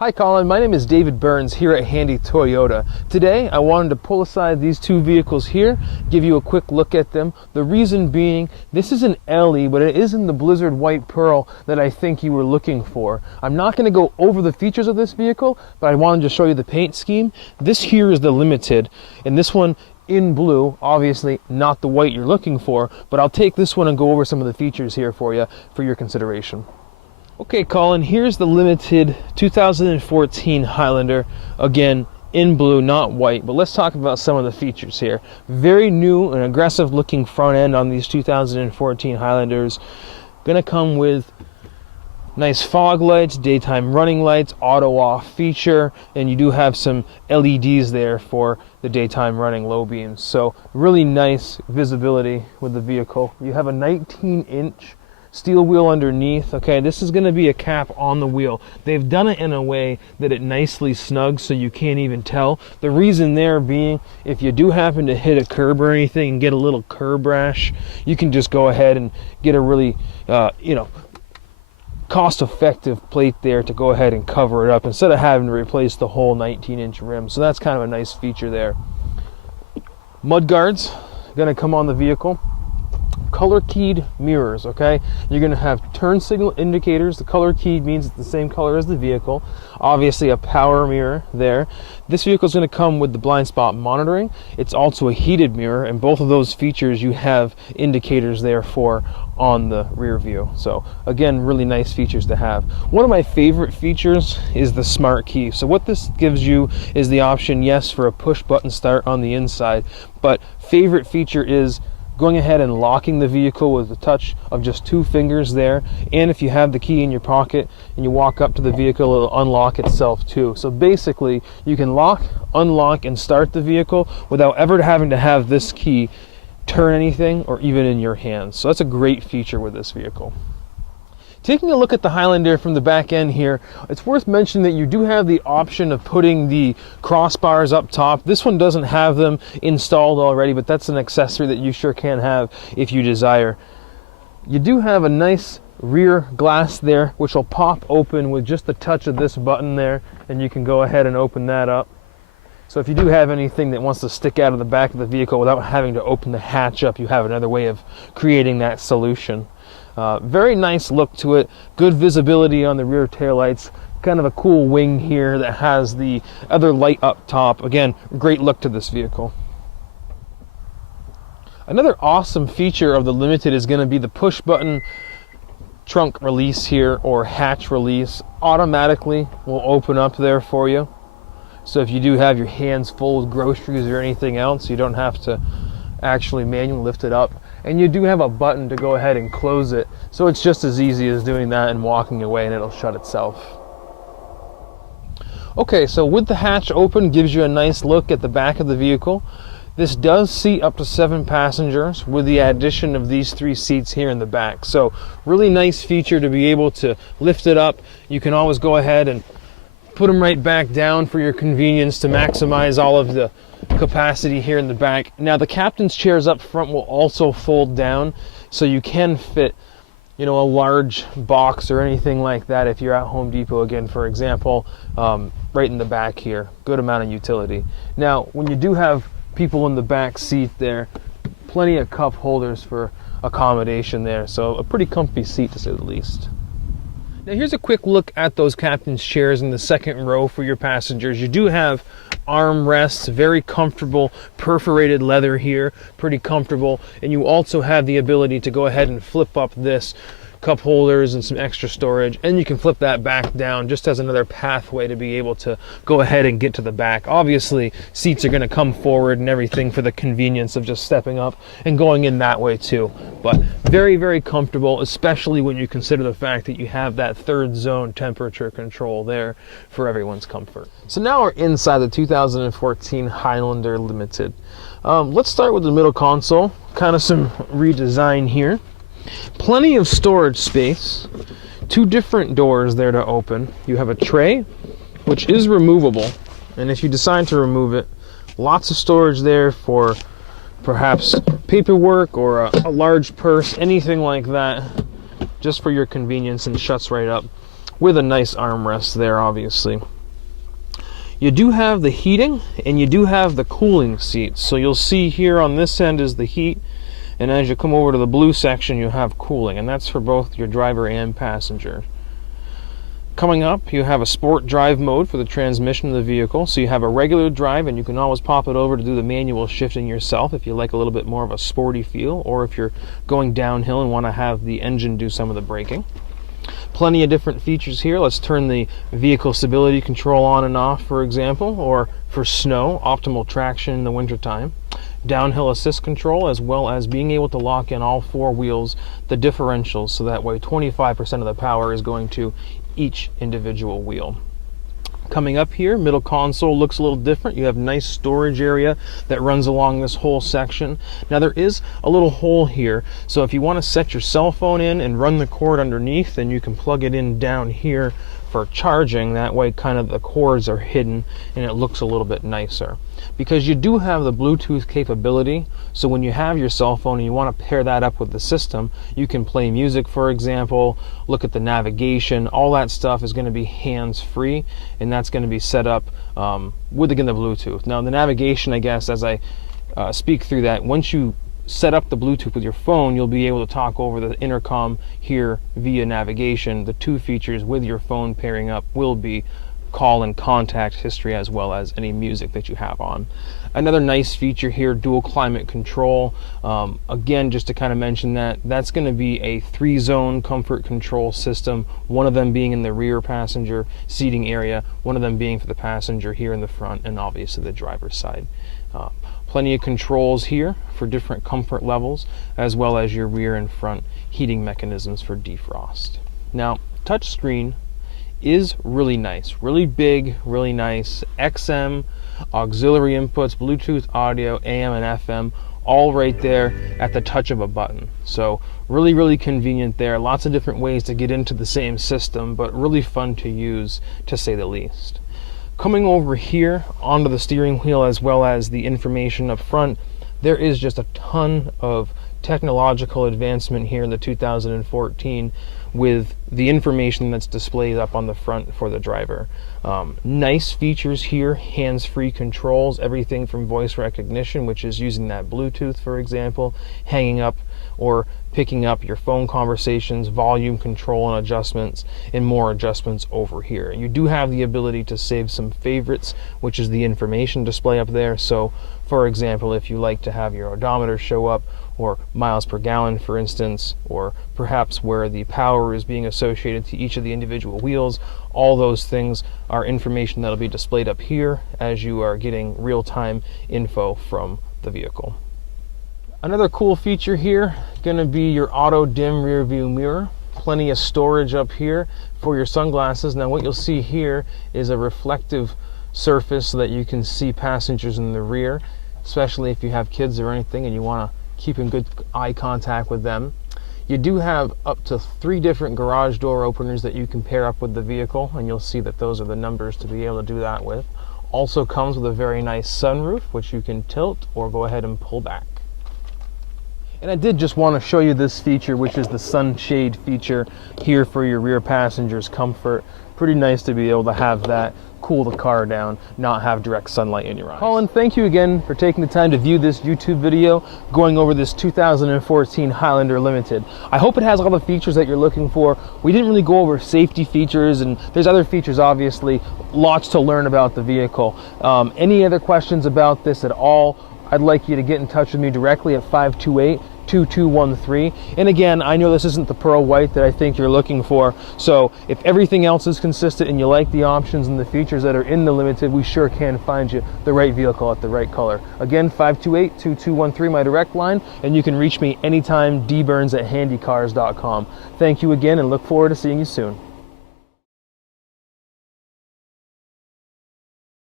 Hi Colin, my name is David Burns here at Handy Toyota. Today I wanted to pull aside these two vehicles here, give you a quick look at them. The reason being, this is an LE, but it is in the Blizzard White Pearl that I think you were looking for. I'm not going to go over the features of this vehicle, but I wanted to show you the paint scheme. This here is the Limited, and this one in blue, obviously not the white you're looking for, but I'll take this one and go over some of the features here for you for your consideration. Okay, Colin, here's the Limited 2014 Highlander, again, in blue, not white, but let's talk about some of the features here. Very new and aggressive looking front end on these 2014 Highlanders. Gonna come with nice fog lights, daytime running lights, auto off feature, and you do have some LEDs there for the daytime running low beams. So really nice visibility with the vehicle. You have a 19-inch steel wheel underneath. Okay, this is going to be a cap on the wheel. They've done it in a way that it nicely snugs so you can't even tell. The reason there being, if you do happen to hit a curb or anything and get a little curb rash, you can just go ahead and get a really cost-effective plate there to go ahead and cover it up instead of having to replace the whole 19-inch rim. So that's kind of a nice feature there. Mud guards going to come on the vehicle. Color keyed mirrors. Okay, you're going to have turn signal indicators. The color keyed means it's the same color as the vehicle. Obviously a power mirror there. This vehicle is going to come with the blind spot monitoring. It's also a heated mirror, and both of those features you have indicators there for on the rear view. So again, really nice features to have. One of my favorite features is the smart key. So what this gives you is the option, yes, for a push button start on the inside, but favorite feature is going ahead and locking the vehicle with the touch of just 2 fingers there. And if you have the key in your pocket and you walk up to the vehicle, it'll unlock itself too. So basically you can lock, unlock, and start the vehicle without ever having to have this key turn anything or even in your hands. So that's a great feature with this vehicle. Taking a look at the Highlander from the back end here, it's worth mentioning that you do have the option of putting the crossbars up top. This one doesn't have them installed already, but that's an accessory that you sure can have if you desire. You do have a nice rear glass there, which will pop open with just the touch of this button there, and you can go ahead and open that up. So if you do have anything that wants to stick out of the back of the vehicle without having to open the hatch up, you have another way of creating that solution. Very nice look to it, good visibility on the rear taillights, kind of a cool wing here that has the other light up top. Again, great look to this vehicle. Another awesome feature of the Limited is going to be the push button trunk release here, or hatch release. Automatically will open up there for you. So if you do have your hands full with groceries or anything else, you don't have to actually manually lift it up. And you do have a button to go ahead and close it, so it's just as easy as doing that and walking away, and it'll shut itself. Okay, so with the hatch open, gives you a nice look at the back of the vehicle. This does seat up to 7 passengers with the addition of these 3 seats here in the back. So really nice feature to be able to lift it up. You can always go ahead and put them right back down for your convenience to maximize all of the capacity here in the back. Now the captain's chairs up front will also fold down, so you can fit, a large box or anything like that if you're at Home Depot, again, for example, right in the back here. Good amount of utility. Now when you do have people in the back seat there, plenty of cup holders for accommodation there, so a pretty comfy seat to say the least. Now here's a quick look at those captain's chairs in the second row for your passengers. You do have armrests, very comfortable, perforated leather here, pretty comfortable, and you also have the ability to go ahead and flip up this cup holders and some extra storage, and you can flip that back down just as another pathway to be able to go ahead and get to the back. Obviously seats are going to come forward and everything for the convenience of just stepping up and going in that way too, but very, very comfortable, especially when you consider the fact that you have that 3rd zone temperature control there for everyone's comfort. So now we're inside the 2014 Highlander Limited. Let's start with the middle console, kind of some redesign here. Plenty of storage space, 2 different doors there to open. You have a tray, which is removable, and if you decide to remove it, lots of storage there for perhaps paperwork or a large purse, anything like that, just for your convenience, and shuts right up. with a nice armrest there, obviously. You do have the heating and you do have the cooling seats. So you'll see here on this end is the heat, and as you come over to the blue section you have cooling, and that's for both your driver and passenger. Coming up, you have a sport drive mode for the transmission of the vehicle. So you have a regular drive, and you can always pop it over to do the manual shifting yourself if you like a little bit more of a sporty feel, or if you're going downhill and want to have the engine do some of the braking. Plenty of different features here. Let's turn the vehicle stability control on and off, for example, or for snow, optimal traction in the wintertime. Downhill assist control, as well as being able to lock in all four wheels, the differentials, so that way 25% of the power is going to each individual wheel. Coming up here, middle console looks a little different. You have nice storage area that runs along this whole section. Now there is a little hole here, so if you want to set your cell phone in and run the cord underneath, then you can plug it in down here for charging. That way kind of the cords are hidden and it looks a little bit nicer. Because you do have the Bluetooth capability, so when you have your cell phone and you want to pair that up with the system, you can play music, for example, look at the navigation. All that stuff is going to be hands-free, and that's going to be set up with, again, the Bluetooth. Now the navigation, I guess, as I speak through that, once you set up the Bluetooth with your phone, you'll be able to talk over the intercom here via navigation. The two features with your phone pairing up will be call and contact history, as well as any music that you have on. Another nice feature here, dual climate control. Again, just to kind of mention that's going to be a 3-zone comfort control system, one of them being in the rear passenger seating area, one of them being for the passenger here in the front, and obviously the driver's side. Plenty of controls here for different comfort levels, as well as your rear and front heating mechanisms for defrost. Now, touchscreen is really nice, really big, really nice. XM, auxiliary inputs, Bluetooth audio, AM and FM, all right there at the touch of a button. So really, really convenient there. Lots of different ways to get into the same system, but really fun to use, to say the least. Coming over here onto the steering wheel, as well as the information up front, there is just a ton of technological advancement here in the 2014 with the information that's displayed up on the front for the driver. Nice features here, hands-free controls, everything from voice recognition, which is using that Bluetooth, for example, hanging up or picking up your phone conversations, volume control and adjustments, and more adjustments over here. You do have the ability to save some favorites, which is the information display up there. So, for example, if you like to have your odometer show up, or miles per gallon, for instance, or perhaps where the power is being associated to each of the individual wheels, all those things are information that'll be displayed up here as you are getting real-time info from the vehicle. Another cool feature here, going to be your auto dim rear view mirror. Plenty of storage up here for your sunglasses. Now what you'll see here is a reflective surface so that you can see passengers in the rear, especially if you have kids or anything and you want to keep in good eye contact with them. You do have up to 3 different garage door openers that you can pair up with the vehicle, and you'll see that those are the numbers to be able to do that with. Also comes with a very nice sunroof, which you can tilt or go ahead and pull back. And I did just want to show you this feature, which is the sunshade feature here for your rear passengers' comfort. Pretty nice to be able to have that, cool the car down, not have direct sunlight in your eyes. Colin, thank you again for taking the time to view this YouTube video going over this 2014 Highlander Limited. I hope it has all the features that you're looking for. We didn't really go over safety features, and there's other features, obviously, lots to learn about the vehicle. Any other questions about this at all, I'd like you to get in touch with me directly at 528-2213. And again, I know this isn't the pearl white that I think you're looking for, so if everything else is consistent and you like the options and the features that are in the Limited, we sure can find you the right vehicle at the right color. Again, 528-2213, my direct line, and you can reach me anytime, dburns@handycars.com. Thank you again, and look forward to seeing you soon.